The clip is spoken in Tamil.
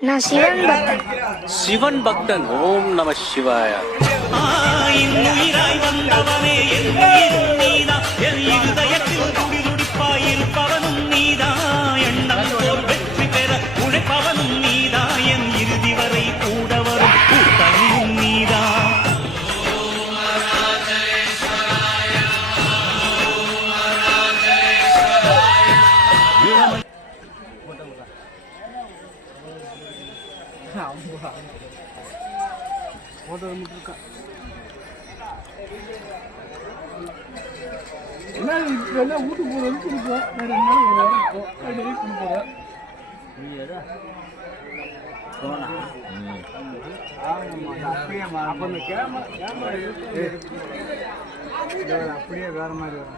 நான் சிவன் பக்தன். சிவன் பக்தன். ஓம் நம சிவாய. வந்தவனே என் இருதயத்தில் துடிதுடிப்பாயிருப்பவனும் நீதா. எண்ணம் போல் வெற்றி பெற உழைப்பவனும் நீதா. என் இறுதி வரை கூட வரும் கூட்டமும் நீதா. என்ன வீட்டு போறது கொடுப்போம். வேற என்ன கொடுப்போம். அப்படியே வேற மாதிரி வரும்.